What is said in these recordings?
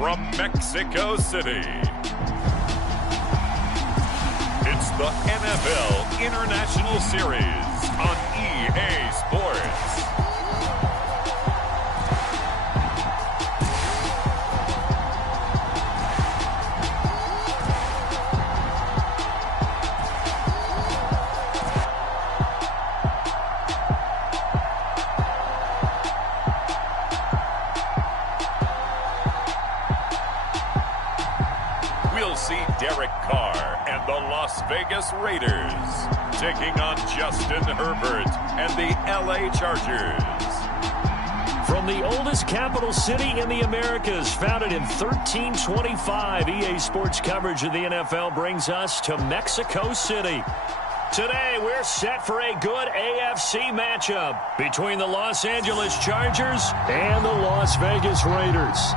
from Mexico City. It's the NFL International Series on EA Sports. We'll see Derek Carr and the Las Vegas Raiders taking on Justin Herbert and the LA Chargers. From the oldest capital city in the Americas, founded in 1325, EA Sports coverage of the NFL brings us to Mexico City. Today, we're set for a good AFC matchup between the Los Angeles Chargers and the Las Vegas Raiders.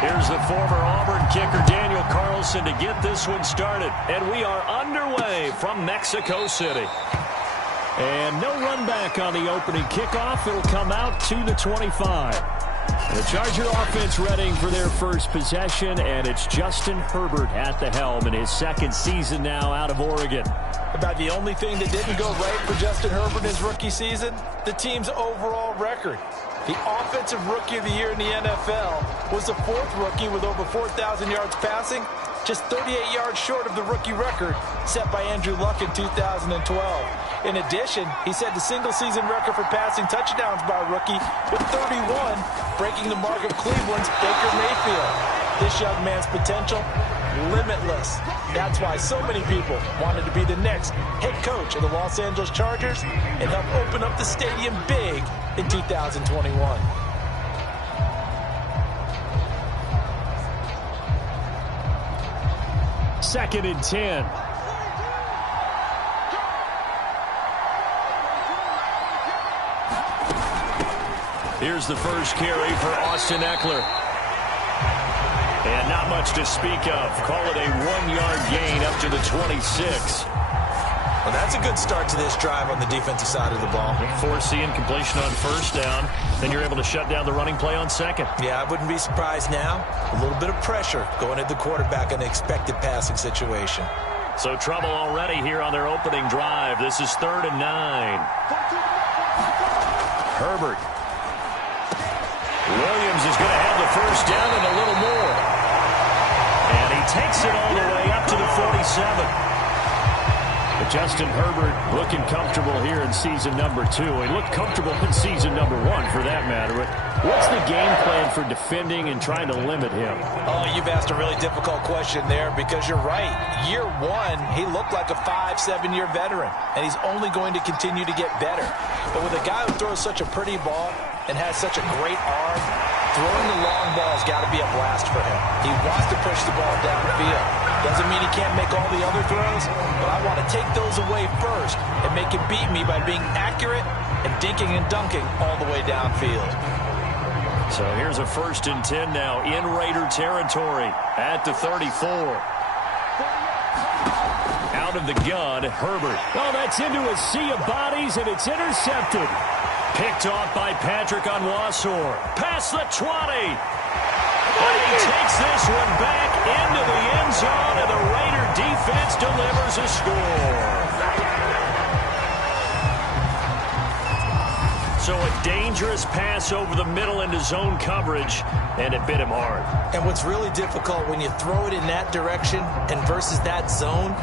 Here's the former Auburn kicker Daniel Carlson to get this one started. And we are underway from Mexico City. And no run back on the opening kickoff. It'll come out to the 25. The Charger offense readying for their first possession, and it's Justin Herbert at the helm in his second season now out of Oregon. About the only thing that didn't go right for Justin Herbert in his rookie season, the team's overall record. The Offensive Rookie of the Year in the NFL was the fourth rookie with over 4,000 yards passing, just 38 yards short of the rookie record set by Andrew Luck in 2012. In addition, he set the single-season record for passing touchdowns by a rookie with 31, breaking the mark of Cleveland's Baker Mayfield. This young man's potential, limitless. That's why so many people wanted to be the next head coach of the Los Angeles Chargers and help open up the stadium big in 2021. Second and 10. Here's the first carry for Austin Eckler. And not much to speak of. Call it a 1-yard gain up to the 26. Well, that's a good start to this drive on the defensive side of the ball. Force the incompletion on first down. Then you're able to shut down the running play on second. Yeah, I wouldn't be surprised now. A little bit of pressure going at the quarterback in an expected passing situation. So trouble already here on their opening drive. This is 3rd and 9. Herbert. Williams is going to have the first down and a little more. And he takes it all the way up to the 47. But Justin Herbert looking comfortable here in season number 2. He looked comfortable in season number 1 for that matter. But what's the game plan for defending and trying to limit him? Oh, you've asked a really difficult question there because you're right. Year 1, he looked like a 5-7-year veteran, and he's only going to continue to get better. But with a guy who throws such a pretty ball and has such a great arm, throwing the long ball's got to be a blast for him. He wants to push the ball downfield. Doesn't mean he can't make all the other throws, but I want to take those away first and make him beat me by being accurate and dinking and dunking all the way downfield. So here's a 1st and 10 now in Raider territory at the 34. Out of the gun, Herbert. Oh, that's into a sea of bodies, and it's intercepted. Picked off by Patrick Onwuasor. Past the 20. And he takes this one back into the end zone, and the Raider defense delivers a score. So a dangerous pass over the middle into zone coverage, and it bit him hard. And what's really difficult when you throw it in that direction and versus that zone,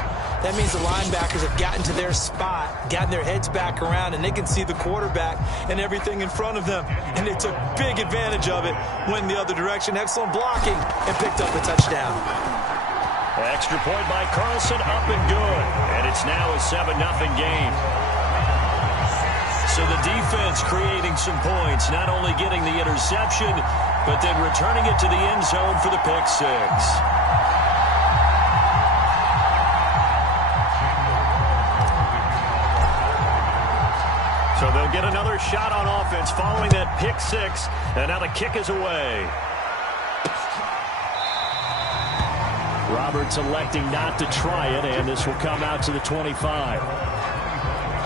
that means the linebackers have gotten to their spot, gotten their heads back around, and they can see the quarterback and everything in front of them. And they took big advantage of it, went the other direction, excellent blocking, and picked up a touchdown. Extra point by Carlson, up and good. And it's now a 7-0 game. So the defense creating some points, not only getting the interception, but then returning it to the end zone for the pick 6. So they'll get another shot on offense following that pick 6, and now the kick is away. Roberts electing not to try it, and this will come out to the 25.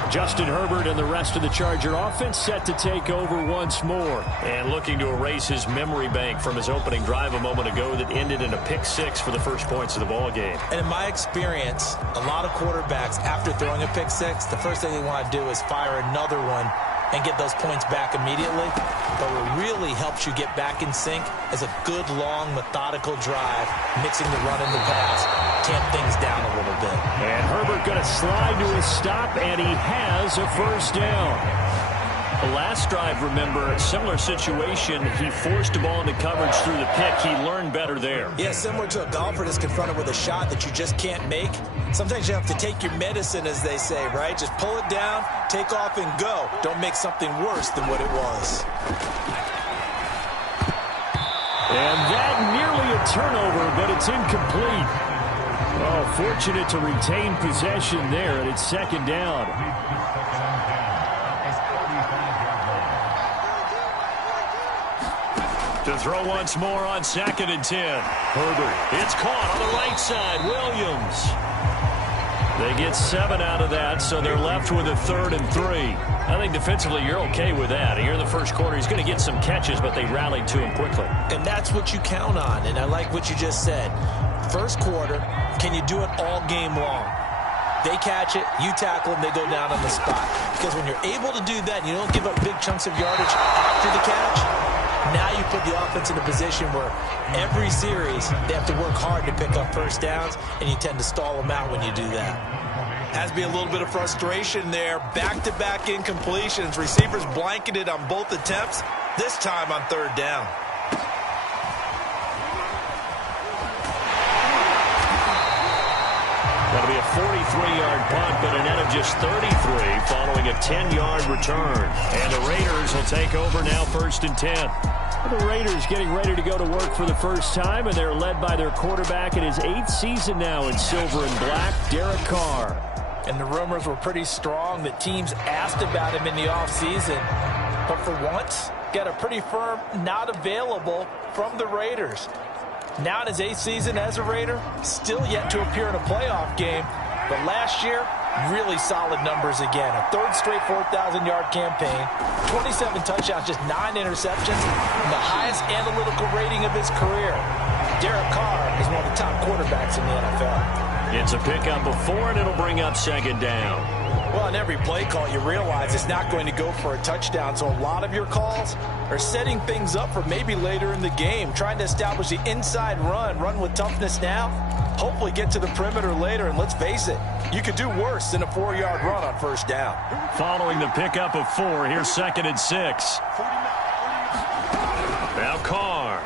Justin Herbert and the rest of the Charger offense set to take over once more. And looking to erase his memory bank from his opening drive a moment ago that ended in a pick-6 for the first points of the ball game. And in my experience, a lot of quarterbacks, after throwing a pick-6, the first thing they want to do is fire another one and get those points back immediately. But what really helps you get back in sync is a good, long, methodical drive, mixing the run and the pass, tamp things down a little bit. And Herbert going to slide to his stop, and he has a first down. The last drive, remember, similar situation. He forced the ball into coverage through the pick. He learned better there. Yeah, similar to a golfer that's confronted with a shot that you just can't make. Sometimes you have to take your medicine, as they say, right? Just pull it down, take off, and go. Don't make something worse than what it was. And that nearly a turnover, but it's incomplete. Oh, fortunate to retain possession there, and it's second down. To throw once more on 2nd and 10. Herbert, it's caught on the right side. Williams. They get 7 out of that, so they're left with a 3rd and 3. I think defensively you're okay with that. Here in the first quarter, he's going to get some catches, but they rallied to him quickly. And that's what you count on, and I like what you just said. First quarter, can you do it all game long? They catch it, you tackle them, they go down on the spot. Because when you're able to do that, and you don't give up big chunks of yardage after the catch, now you put the offense in a position where every series they have to work hard to pick up first downs, and you tend to stall them out when you do that. Has to be a little bit of frustration there. Back-to-back incompletions. Receivers blanketed on both attempts, this time on 3rd down. That'll be a 43-yard punt, but a net of just 33 following a 10-yard return. And the Raiders will take over now 1st and 10. The Raiders getting ready to go to work for the first time, and they're led by their quarterback in his 8th season now in silver and black, Derek Carr. And the rumors were pretty strong that teams asked about him in the offseason. But for once, got a pretty firm not available from the Raiders. Now in his 8th season as a Raider, still yet to appear in a playoff game. But last year, really solid numbers again. A 3rd straight 4,000-yard campaign, 27 touchdowns, just 9 interceptions, and the highest analytical rating of his career. Derek Carr is one of the top quarterbacks in the NFL. It's a pickup of 4, and it'll bring up 2nd down. Well, on every play call, you realize it's not going to go for a touchdown. So a lot of your calls are setting things up for maybe later in the game, trying to establish the inside run with toughness now, hopefully get to the perimeter later. And let's face it, you could do worse than a 4-yard run on 1st down. Following the pickup of 4, here's 2nd and 6. Now Carr.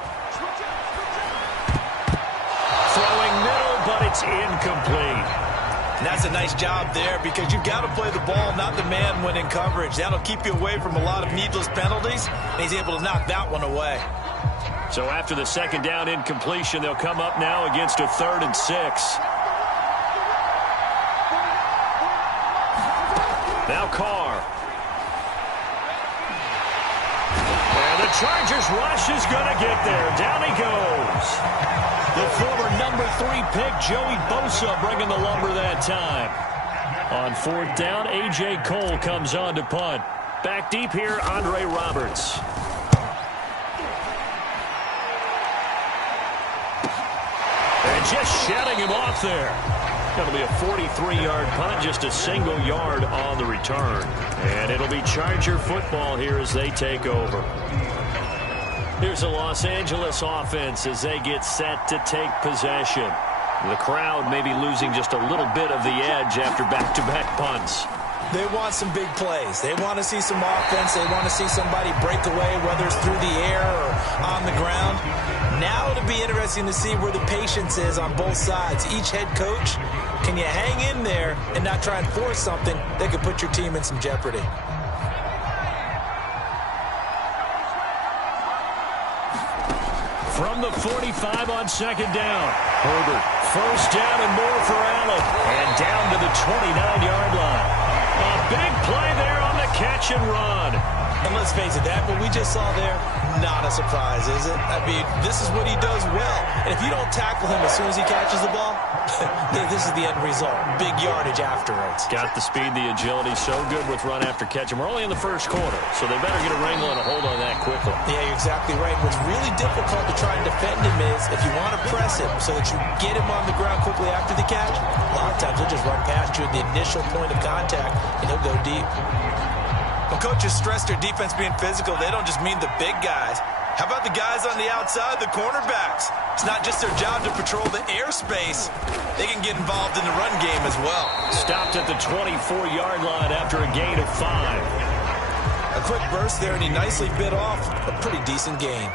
Throwing middle, but it's incomplete. And that's a nice job there because you've got to play the ball, not the man when in coverage. That'll keep you away from a lot of needless penalties, and he's able to knock that one away. So after the 2nd down incompletion, they'll come up now against a 3rd and 6. Now Carr. And the Chargers rush is going to get there. Down he goes. The former number 3 pick, Joey Bosa, bringing the lumber that time. On 4th down, A.J. Cole comes on to punt. Back deep here, Andre Roberts. And just shutting him off there. Going to be a 43-yard punt, just a single yard on the return. And it'll be Charger football here as they take over. Here's the Los Angeles offense as they get set to take possession. The crowd may be losing just a little bit of the edge after back-to-back punts. They want some big plays. They want to see some offense. They want to see somebody break away, whether it's through the air or on the ground. Now it'll be interesting to see where the patience is on both sides. Each head coach, can you hang in there and not try and force something that could put your team in some jeopardy? From the 45 on 2nd down. Herbert, 1st down and more for Allen. And down to the 29-yard line. A big play there on the catch and run. And let's face it, that what we just saw there, not a surprise, is it? I mean, this is what he does well. And if you don't tackle him as soon as he catches the ball, this is the end result. Big yardage afterwards. Got the speed, the agility, so good with run after catch. And we're only in the first quarter, so they better get a wrangle and a hold on that quickly. Yeah, you're exactly right. What's really difficult to try and defend him is if you want to press him so that you get him on the ground quickly after the catch, a lot of times he'll just run past you at the initial point of contact, and he'll go deep. When coaches stress their defense being physical, they don't just mean the big guys. How about the guys on the outside, the cornerbacks? It's not just their job to patrol the airspace. They can get involved in the run game as well. Stopped at the 24-yard line after a gain of 5. A quick burst there, and he nicely bit off a pretty decent gain.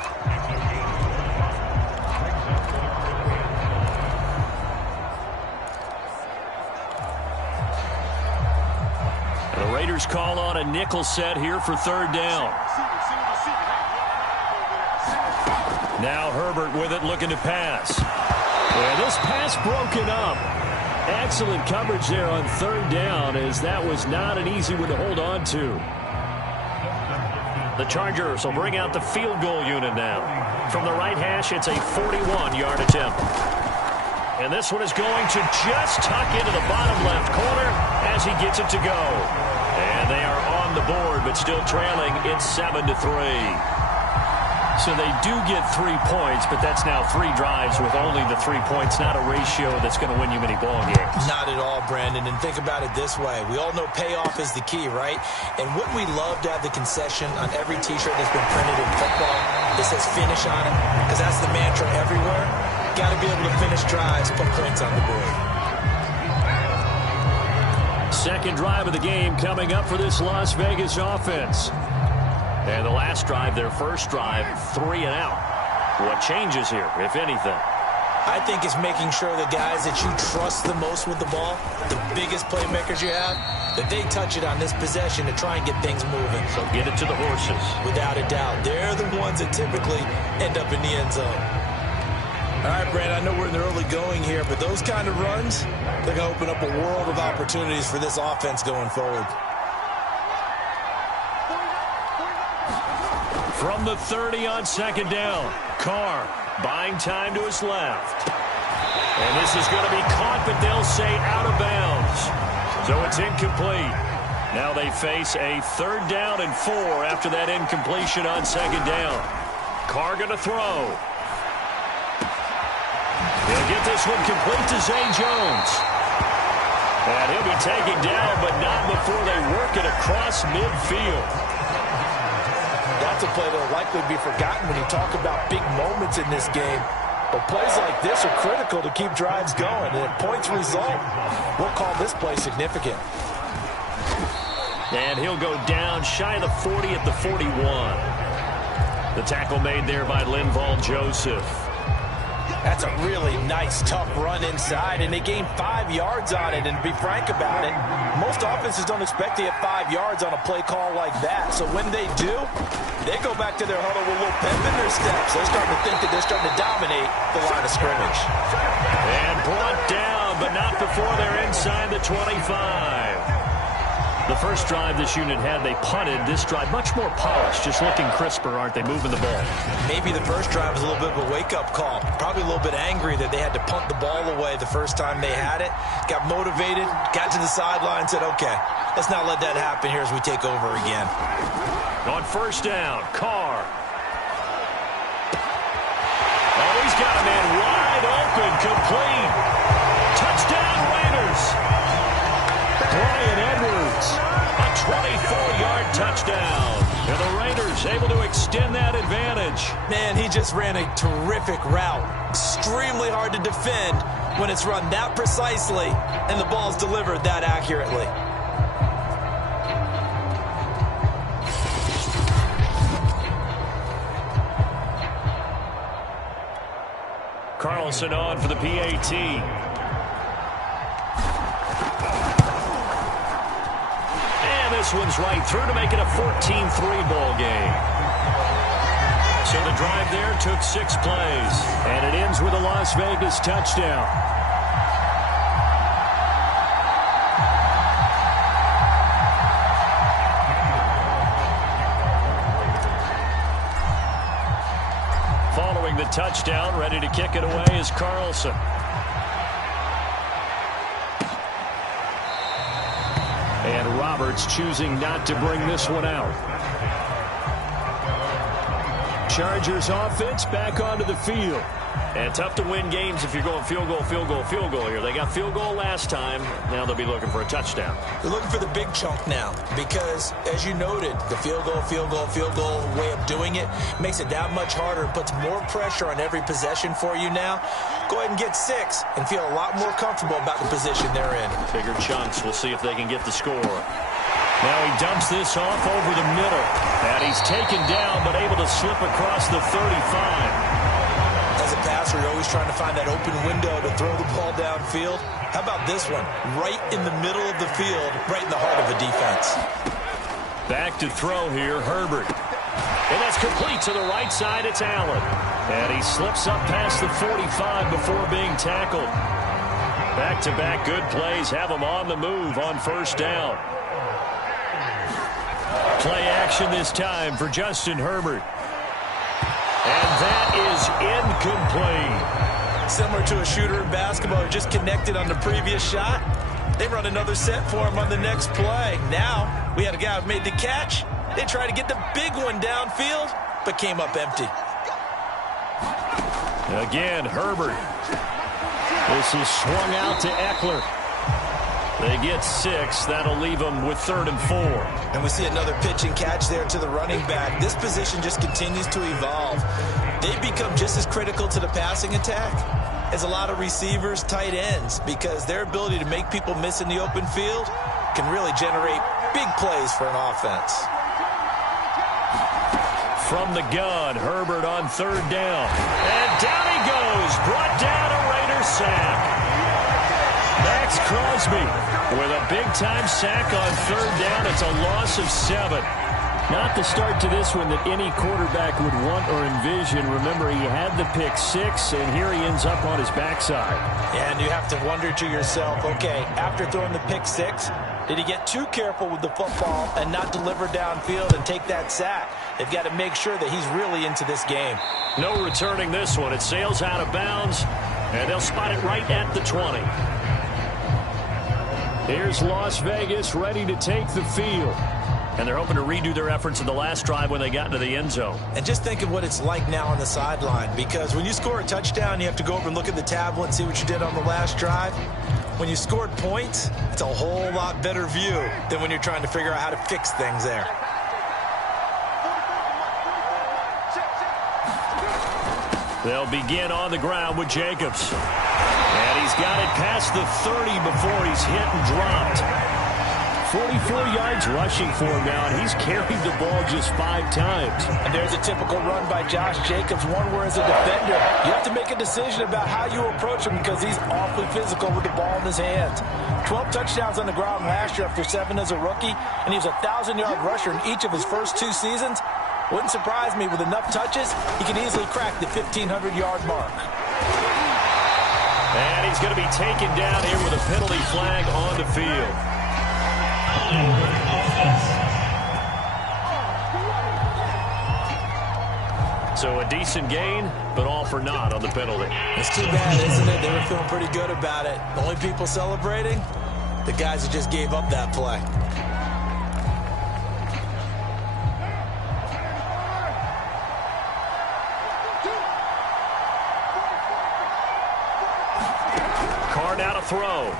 The Raiders call on a nickel set here for third down. Now Herbert with it, looking to pass. And this pass broken up. Excellent coverage there on third down, as that was not an easy one to hold on to. The Chargers will bring out the field goal unit now. From the right hash, it's a 41-yard attempt. And this one is going to just tuck into the bottom left corner as he gets it to go. And they are on the board, but still trailing. It's 7-3. So they do get 3 points, but that's now 3 drives with only the 3 points, not a ratio that's going to win you many ball games. Not at all, Brandon. And think about it this way. We all know payoff is the key, right? And wouldn't we love to have the concession on every T-shirt that's been printed in football that says finish on it? Because that's the mantra everywhere. Got to be able to finish drives, put points on the board. Second drive of the game coming up for this Las Vegas offense. And the last drive, their first drive, 3 and out. What changes here, if anything? I think it's making sure the guys that you trust the most with the ball, the biggest playmakers you have, that they touch it on this possession to try and get things moving. So get it to the horses. Without a doubt. They're the ones that typically end up in the end zone. All right, Brad, I know we're in the early going here, but those kind of runs, they're going to open up a world of opportunities for this offense going forward. From the 30 on second down, Carr buying time to his left. And this is going to be caught, but they'll say out of bounds. So it's incomplete. Now they face a 3rd down and 4 after that incompletion on second down. Carr going to throw. He'll get this one complete to Zay Jones. And he'll be taken down, but not before they work it across midfield. That's a play that will likely be forgotten when you talk about big moments in this game. But plays like this are critical to keep drives going. And if points result, we'll call this play significant. And he'll go down shy of the 40 at the 41. The tackle made there by Linval Joseph. That's a really nice, tough run inside, and they gained 5 yards on it. And to be frank about it, most offenses don't expect to get 5 yards on a play call like that. So when they do, they go back to their huddle with a little pep in their steps. They're starting to think that they're starting to dominate the line of scrimmage. And brought down, but not before they're inside the 25. The first drive this unit had, they punted. This drive, much more polished, just looking crisper, aren't they, moving the ball? Maybe the first drive was a little bit of a wake-up call. Probably a little bit angry that they had to punt the ball away the first time they had it. Got motivated, got to the sideline, said, okay, let's not let that happen here as we take over again. On first down, Carr. Oh, he's got a man wide open, complete. Touchdown, Raiders. Brian Edwards, a 24-yard touchdown. And the Raiders able to extend that advantage. Man, he just ran a terrific route. Extremely hard to defend when it's run that precisely and the ball's delivered that accurately. Carlson on for the PAT. This one's right through to make it a 14-3 ball game. So the drive there took 6 plays, and it ends with a Las Vegas touchdown. touchdown. Ready to kick it away is Carlson. And Roberts choosing not to bring this one out. Chargers offense back onto the field. And tough to win games if you're going field goal, field goal, field goal here. They got field goal last time. Now they'll be looking for a touchdown. They're looking for the big chunk now because, as you noted, the field goal, field goal, field goal way of doing it makes it that much harder and puts more pressure on every possession for you now. Go ahead and get 6 and feel a lot more comfortable about the position they're in. Bigger chunks. We'll see if they can get the score. Now he dumps this off over the middle. And he's taken down but able to slip across the 35. As a passer, you're always trying to find that open window to throw the ball downfield. How about this one? Right in the middle of the field, right in the heart of the defense. Back to throw here, Herbert. And that's complete to the right side. It's Allen. And he slips up past the 45 before being tackled. Back-to-back good plays have him on the move on first down. Play action this time for Justin Herbert. And that is incomplete. Similar to a shooter in basketball who just connected on the previous shot. They run another set for him on the next play. Now, we had a guy who made the catch. They tried to get the big one downfield, but came up empty. Again, Herbert. This is swung out to Eckler. They get 6. That'll leave them with 3rd and 4. And we see another pitch and catch there to the running back. This position just continues to evolve. They become just as critical to the passing attack as a lot of receivers, tight ends, because their ability to make people miss in the open field can really generate big plays for an offense. From the gun, Herbert on 3rd down. And down he goes. Brought down a Raider sack. Max Crosby with a big-time sack on 3rd down. It's a loss of 7. Not the start to this one that any quarterback would want or envision. Remember, he had the pick 6, and here he ends up on his backside. And you have to wonder to yourself, okay, after throwing the pick 6, did he get too careful with the football and not deliver downfield and take that sack? They've got to make sure that he's really into this game. No returning this one. It sails out of bounds, and they'll spot it right at the 20. Here's Las Vegas ready to take the field. And they're hoping to redo their efforts in the last drive when they got into the end zone. And just think of what it's like now on the sideline, because when you score a touchdown, you have to go over and look at the tablet and see what you did on the last drive. When you scored points, it's a whole lot better view than when you're trying to figure out how to fix things there. They'll begin on the ground with Jacobs. And he's got it past the 30 before he's hit and dropped. 44 yards rushing for him now, and he's carried the ball just 5 times. And there's a typical run by Josh Jacobs, one where as a defender, you have to make a decision about how you approach him because he's awfully physical with the ball in his hands. 12 touchdowns on the ground last year after 7 as a rookie, and he was a 1,000-yard rusher in each of his first 2 seasons. Wouldn't surprise me, with enough touches, he can easily crack the 1,500-yard mark. And he's going to be taken down here with a penalty flag on the field. So a decent gain, but all for naught on the penalty. It's too bad, isn't it? They were feeling pretty good about it. The only people celebrating, the guys who just gave up that play. Carr now to throw.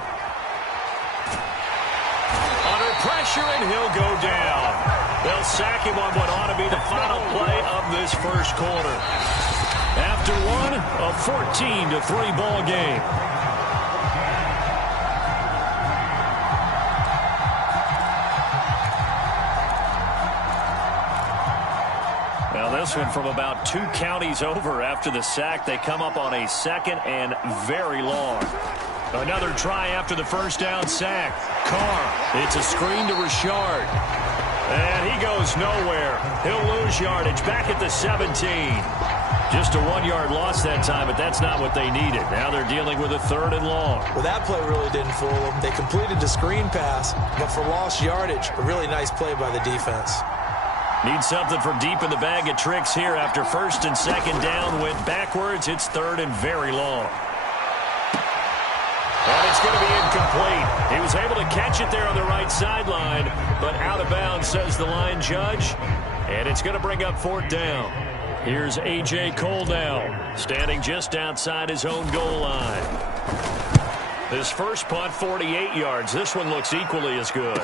Under pressure, and he'll go down. They'll sack him on what ought to be the final play of this first quarter. After one, a 14-3 ball game. Now this one from about 2 counties over after the sack. They come up on a 2nd and very long. Another try after the first down sack. Carr, it's a screen to Richard. And he goes nowhere. He'll lose yardage back at the 17. Just a 1-yard loss that time, but that's not what they needed. Now they're dealing with a 3rd and long. Well, that play really didn't fool them. They completed the screen pass, but for lost yardage, a really nice play by the defense. Need something from deep in the bag of tricks here after first and second down went backwards. It's third and very long. And it's going to be incomplete. He was able to catch it there on the right sideline, but out of bounds, says the line judge. And it's going to bring up fourth down. Here's A.J. Cole now, standing just outside his own goal line. His first punt, 48 yards. This one looks equally as good.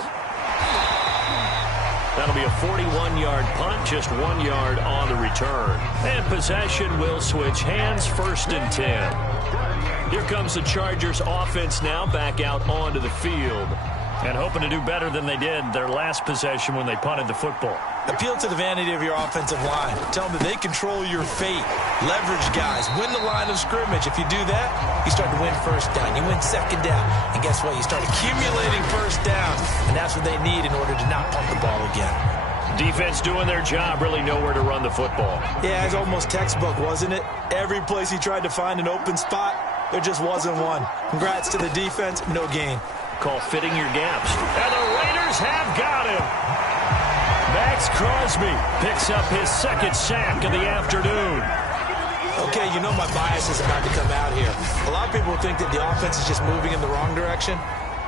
That'll be a 41-yard punt, just 1 yard on the return. And possession will switch hands, first and 10. Here comes the Chargers offense now back out onto the field and hoping to do better than they did their last possession when they punted the football. Appeal to the vanity of your offensive line. Tell them that they control your fate. Leverage guys. Win the line of scrimmage. If you do that, you start to win first down. You win second down. And guess what? You start accumulating first downs. And that's what they need in order to not punt the ball again. Defense doing their job, really nowhere to run the football. Yeah, it's almost textbook, wasn't it? Every place he tried to find an open spot, there just wasn't one. Congrats to the defense, no gain. Call fitting your gaps. And the Raiders have got him. Max Crosby picks up his second sack of the afternoon. Okay, you know my bias is about to come out here. A lot of people think that the offense is just moving in the wrong direction.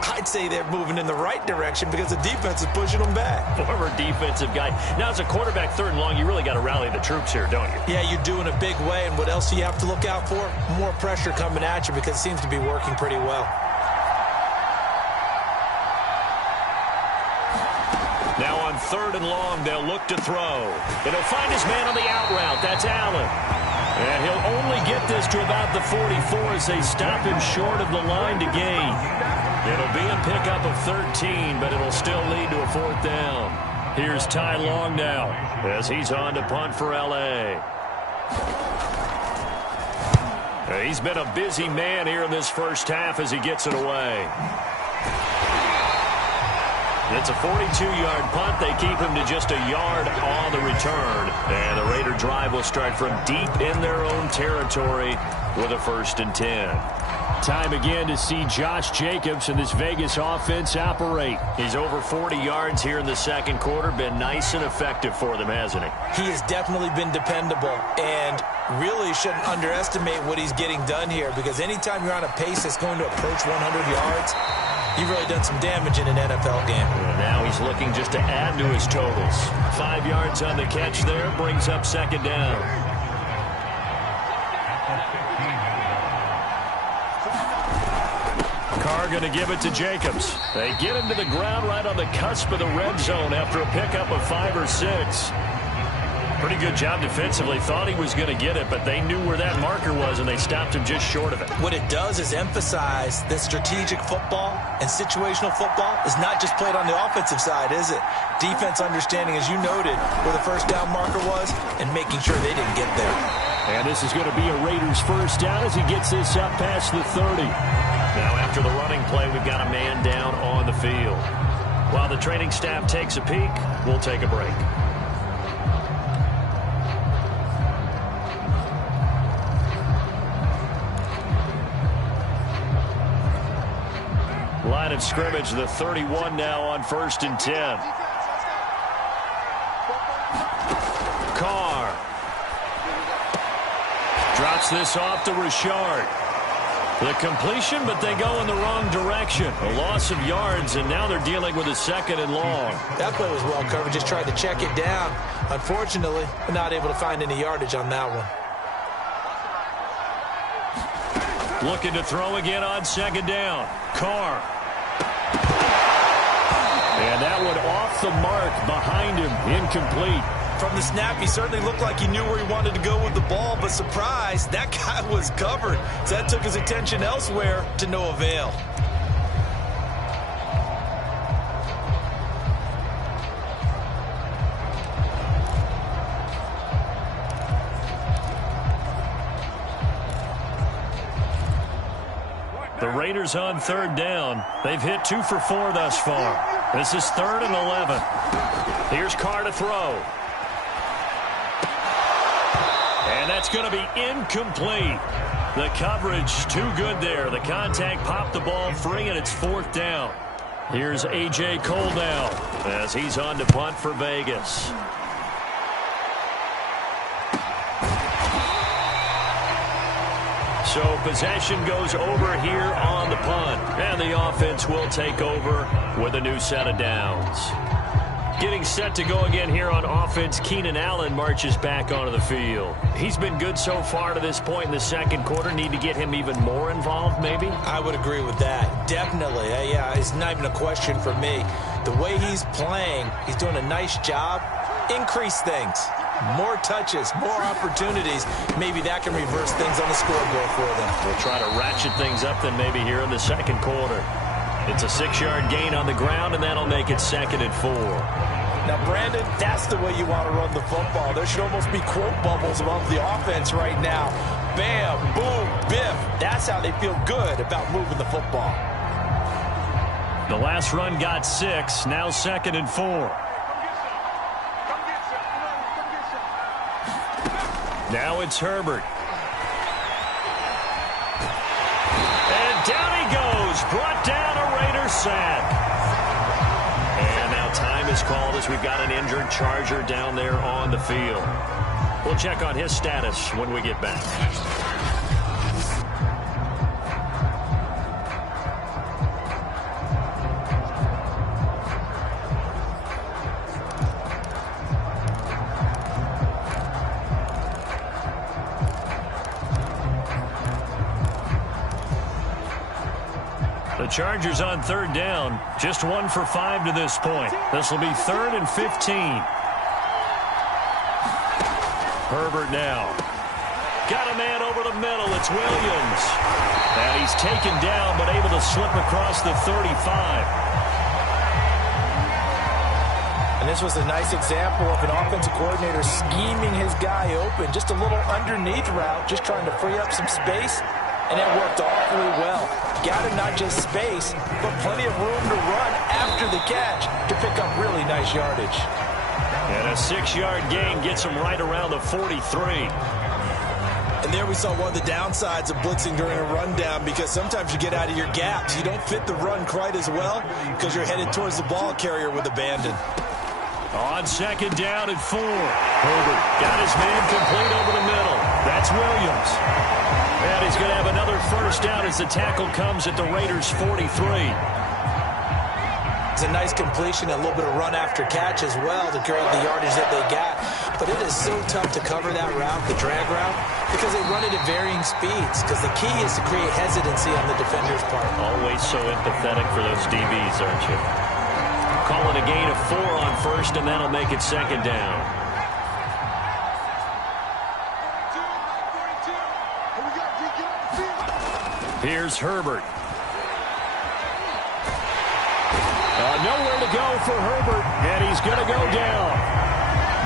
I'd say they're moving in the right direction because the defense is pushing them back. Former defensive guy. Now, as a quarterback, third and long, you really got to rally the troops here, don't you? Yeah, you're doing a big way, and what else do you have to look out for? More pressure coming at you because it seems to be working pretty well. Now on third and long, they'll look to throw. And he'll find his man on the out route. That's Allen. And he'll only get this to about the 44 as they stop him short of the line to gain. It'll be a pickup of 13, but it'll still lead to a fourth down. Here's Ty Long now as he's on to punt for L.A. He's been a busy man here in this first half as he gets it away. It's a 42-yard punt. They keep him to just a yard on the return. And the Raider drive will start from deep in their own territory with a first and 10. Time again to see Josh Jacobs and this Vegas offense operate. He's over 40 yards here in the second quarter. Been nice and effective for them, hasn't he? He has definitely been dependable and really shouldn't underestimate what he's getting done here because anytime you're on a pace that's going to approach 100 yards, you've really done some damage in an NFL game. And now he's looking just to add to his totals. 5 yards on the catch there, brings up second down. Carr going to give it to Jacobs. They get him to the ground right on the cusp of the red zone after a pickup of 5 or 6. Pretty good job defensively. Thought he was going to get it, but they knew where that marker was, and they stopped him just short of it. What it does is emphasize that strategic football and situational football is not just played on the offensive side, is it? Defense understanding, as you noted, where the first down marker was and making sure they didn't get there. And this is going to be a Raiders first down as he gets this up past the 30. Now, after the running play, we've got a man down on the field. While the training staff takes a peek, we'll take a break. Line of scrimmage, the 31 now on first and 10. Carr drops this off to Richard. The completion, but they go in the wrong direction. A loss of yards, and now they're dealing with a second and long. That play was well covered. Just tried to check it down. Unfortunately, not able to find any yardage on that one. Looking to throw again on second down. Carr. And that one off the mark behind him. Incomplete. From the snap, he certainly looked like he knew where he wanted to go with the ball, but surprise, that guy was covered. So that took his attention elsewhere to no avail. The Raiders on third down. They've hit 2 for 4 thus far. This is 3rd and 11. Here's Carr to throw. And that's going to be incomplete. The coverage too good there. The contact popped the ball free, and it's 4th down. Here's A.J. Cole now as he's on to punt for Vegas. So possession goes over here on the punt. And the offense will take over with a new set of downs. Getting set to go again here on offense, Keenan Allen marches back onto the field. He's been good so far to this point in the second quarter. Need to get him even more involved, maybe? I would agree with that. Definitely. Yeah, it's not even a question for me. The way he's playing, he's doing a nice job. Increase things. More touches, more opportunities. Maybe that can reverse things on the scoreboard for them. We'll try to ratchet things up then maybe here in the second quarter. It's a 6-yard gain on the ground, and that'll make it 2nd and 4. Now, Brandon, that's the way you want to run the football. There should almost be quote bubbles above the offense right now. Bam, boom, biff. That's how they feel good about moving the football. The last run got 6, now 2nd and 4. Now it's Herbert. And down he goes, brought down a Raider sack. And now time is called as we've got an injured Charger down there on the field. We'll check on his status when we get back. The Chargers on 3rd down. Just 1 for 5 to this point. This will be 3rd and 15. Herbert now. Got a man over the middle. It's Williams. And he's taken down but able to slip across the 35. And this was a nice example of an offensive coordinator scheming his guy open. Just a little underneath route, just trying to free up some space. And it worked awfully well. Got him not just space, but plenty of room to run after the catch to pick up really nice yardage. And a 6-yard gain gets him right around the 43. And there we saw one of the downsides of blitzing during a rundown, because sometimes you get out of your gaps. You don't fit the run quite as well because you're headed towards the ball carrier with abandon. On 2nd down and 4. Herbert got his man complete over the middle. That's Williams. And he's going to have another first down as the tackle comes at the Raiders' 43. It's a nice completion, a little bit of run after catch as well to create the yardage that they got. But it is so tough to cover that route, the drag route, because they run it at varying speeds. Because the key is to create hesitancy on the defender's part. Always so empathetic for those DBs, aren't you? Calling a gain of 4 on 1st, and that'll make it 2nd down. Here's Herbert. Nowhere to go for Herbert, and he's going to go down.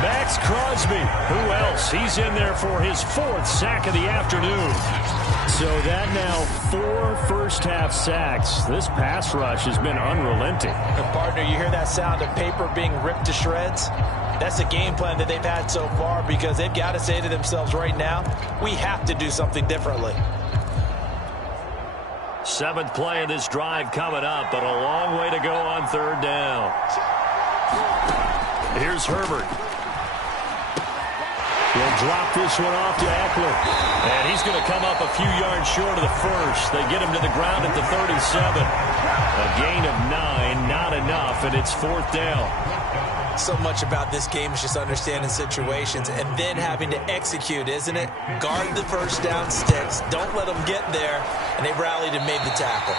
Max Crosby. Who else? He's in there for his 4th sack of the afternoon. So that now 4 first-half sacks. This pass rush has been unrelenting. And partner, you hear that sound of paper being ripped to shreds? That's the game plan that they've had so far, because they've got to say to themselves right now, we have to do something differently. 7th play of this drive coming up, but a long way to go on 3rd down. Here's Herbert. He'll drop this one off to Eckler. And he's going to come up a few yards short of the first. They get him to the ground at the 37. A gain of 9, not enough, and it's 4th down. So much about this game is just understanding situations and then having to execute, isn't it? Guard the first down sticks. Don't let them get there. And they rallied and made the tackle.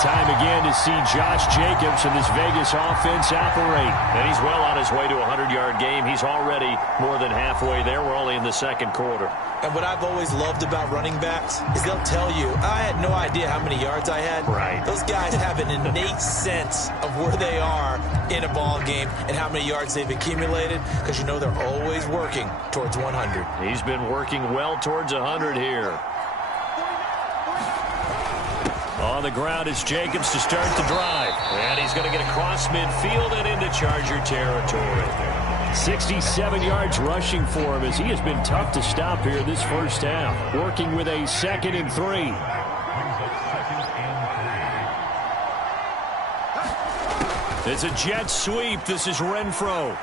Time again to see Josh Jacobs and this Vegas offense operate. And he's well on his way to a 100-yard game. He's already more than halfway there. We're only in the second quarter. And what I've always loved about running backs is they'll tell you, I had no idea how many yards I had. Right. Those guys have an innate sense of where they are in a ball game and how many yards they've accumulated, because you know they're always working towards 100. He's been working well towards 100 here. On the ground is Jacobs to start the drive. And he's going to get across midfield and into Charger territory. 67 yards rushing for him as he has been tough to stop here this first half. Working with a 2nd and 3. It's a jet sweep. This is Renfro.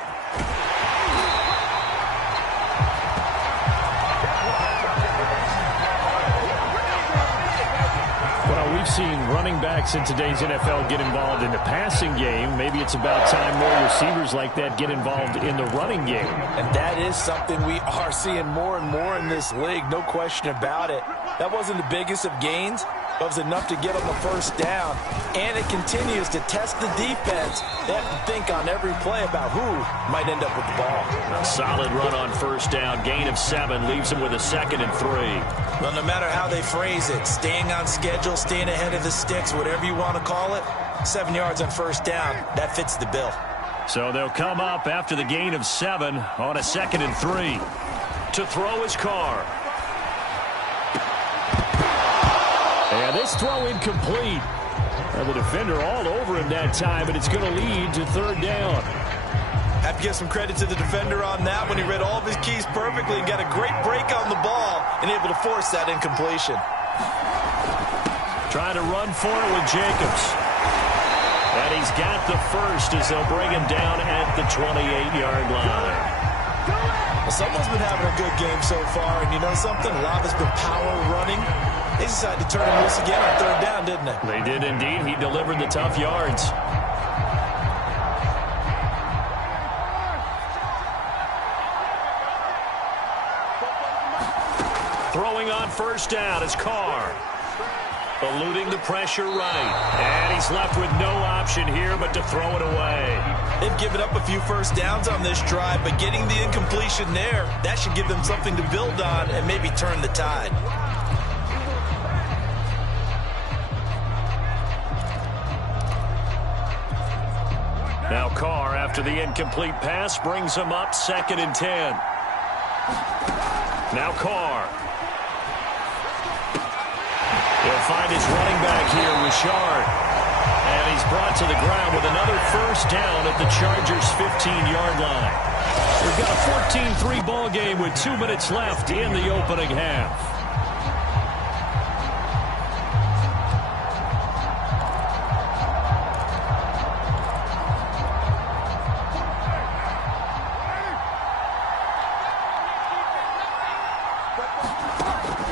Well, we've seen running backs in today's NFL get involved in the passing game. Maybe it's about time more receivers like that get involved in the running game. And that is something we are seeing more and more in this league, no question about it. That wasn't the biggest of gains. It was enough to get them the first down, and it continues to test the defense. They have to think on every play about who might end up with the ball. A solid run on first down. Gain of 7 leaves them with a 2nd and 3. Well, no matter how they phrase it, staying on schedule, staying ahead of the sticks, whatever you want to call it, 7 yards on first down, that fits the bill. So they'll come up after the gain of 7 on a 2nd and 3. To throw his Carr. And this throw incomplete. And the defender all over him that time, but it's going to lead to 3rd down. Have to give some credit to the defender on that when he read all of his keys perfectly and got a great break on the ball and able to force that incompletion. Trying to run for it with Jacobs. And he's got the first as they'll bring him down at the 28-yard line. Well, someone's been having a good game so far, and you know something? A lot has been power running. They decided to turn him loose again on 3rd down, didn't they? They did indeed. He delivered the tough yards. Throwing on first down is Carr. Eluding the pressure right. And he's left with no option here but to throw it away. They've given up a few first downs on this drive, but getting the incompletion there, that should give them something to build on and maybe turn the tide. Now Carr, after the incomplete pass, brings him up 2nd and 10. Now Carr. He'll find his running back here, Richard. And he's brought to the ground with another first down at the Chargers' 15-yard line. We've got a 14-3 ball game with 2 minutes left in the opening half.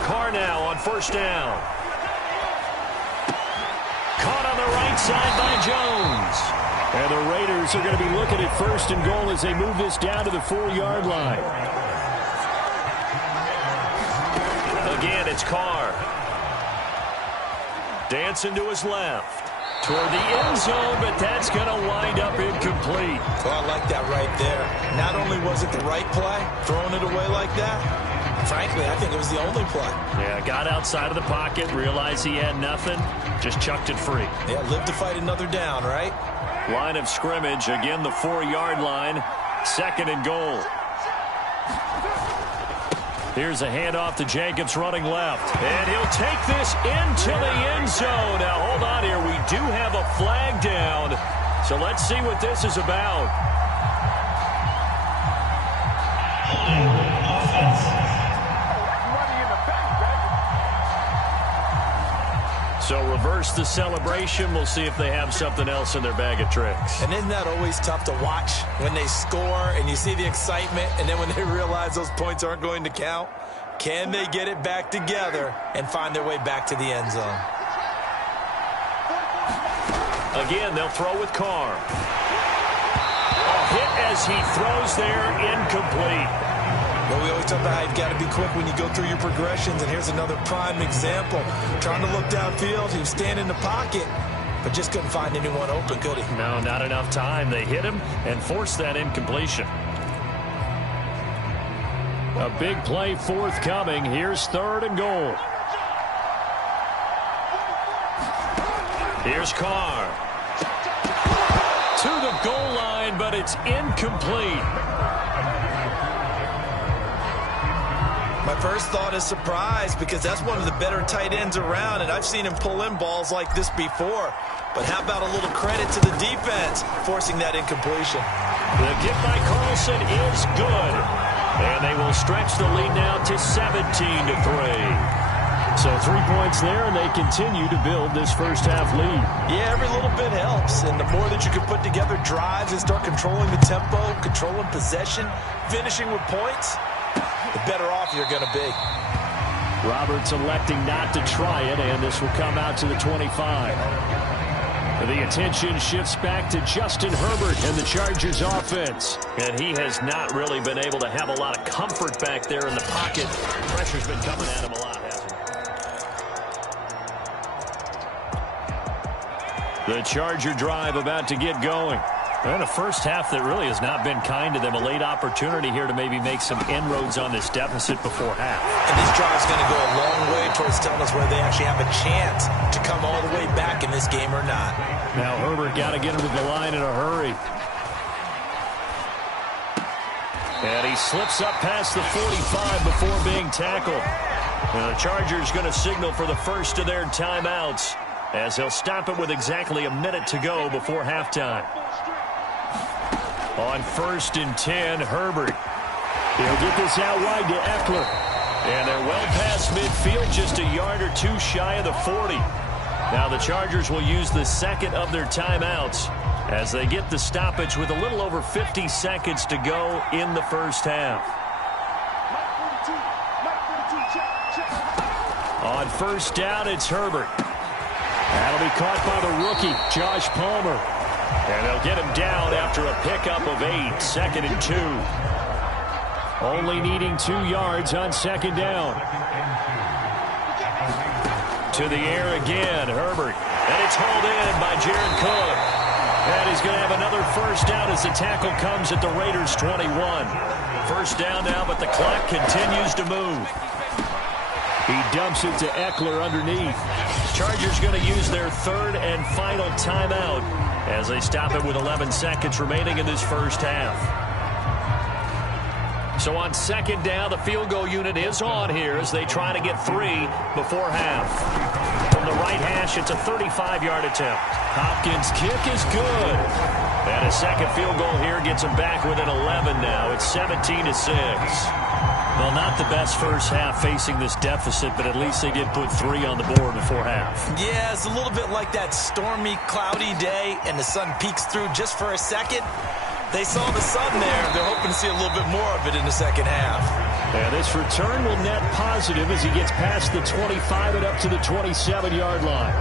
Carr now on first down. Caught on the right side by Jones. And the Raiders are going to be looking at 1st and goal as they move this down to the 4-yard line. Again, it's Carr. Dancing to his left. Toward the end zone, but that's going to wind up incomplete. Oh, I like that right there. Not only was it the right play, throwing it away like that, frankly, I think it was the only play. Yeah, got outside of the pocket, realized he had nothing, just chucked it free. Yeah, live to fight another down, right? Line of scrimmage, again the 4-yard line, 2nd and goal. Here's a handoff to Jacobs running left. And he'll take this into the end zone. Now, hold on here. We do have a flag down. So let's see what this is about. So reverse the celebration. We'll see if they have something else in their bag of tricks. And isn't that always tough to watch when they score and you see the excitement and then when they realize those points aren't going to count? Can they get it back together and find their way back to the end zone? Again, they'll throw with Carr. A hit as he throws there, incomplete. Well, we always talk about how you've got to be quick when you go through your progressions, and here's another prime example. Trying to look downfield, he was standing in the pocket, but just couldn't find anyone open, could he? No, not enough time. They hit him and forced that incompletion. A big play forthcoming. Here's 3rd and goal. Here's Carr. To the goal line, but it's incomplete. My first thought is surprise because that's one of the better tight ends around, and I've seen him pull in balls like this before. But how about a little credit to the defense forcing that incompletion? The get by Carlson is good. And they will stretch the lead now to 17-3. So 3 points there, and they continue to build this first half lead. Yeah, every little bit helps. And the more that you can put together drives and start controlling the tempo, controlling possession, finishing with points, the better off you're going to be. Roberts electing not to try it, and this will come out to the 25. The attention shifts back to Justin Herbert and the Chargers offense. And he has not really been able to have a lot of comfort back there in the pocket. Pressure's been coming at him a lot, hasn't it? The Charger drive about to get going. And a first half that really has not been kind to them. A late opportunity here to maybe make some inroads on this deficit before half. And this drive's going to go a long way towards telling us whether they actually have a chance to come all the way back in this game or not. Now Herbert got to get him to the line in a hurry. And he slips up past the 45 before being tackled. And the Chargers going to signal for the first of their timeouts, as they'll stop it with exactly a minute to go before halftime. On 1st and 10, Herbert. He'll get this out wide to Eckler. And they're well past midfield, just a yard or two shy of the 40. Now the Chargers will use the second of their timeouts as they get the stoppage with a little over 50 seconds to go in the first half. On 1st down, it's Herbert. That'll be caught by the rookie, Josh Palmer. And they'll get him down after a pickup of 8, 2nd and 2. Only needing 2 yards on 2nd down. To the air again, Herbert. And it's hauled in by Jared Cook. And he's going to have another first down as the tackle comes at the Raiders' 21. First down now, but the clock continues to move. He dumps it to Eckler underneath. Chargers going to use their 3rd and final timeout as they stop it with 11 seconds remaining in this first half. So on 2nd down, the field goal unit is on here as they try to get 3 before half. From the right hash, it's a 35-yard attempt. Hopkins' kick is good. And a second field goal here gets them back within 11 now. It's 17-6. Well, not the best first half facing this deficit, but at least they did put 3 on the board before half. Yeah, it's a little bit like that stormy, cloudy day, and the sun peeks through just for a second. They saw the sun there. They're hoping to see a little bit more of it in the second half. And this return will net positive as he gets past the 25 and up to the 27-yard line.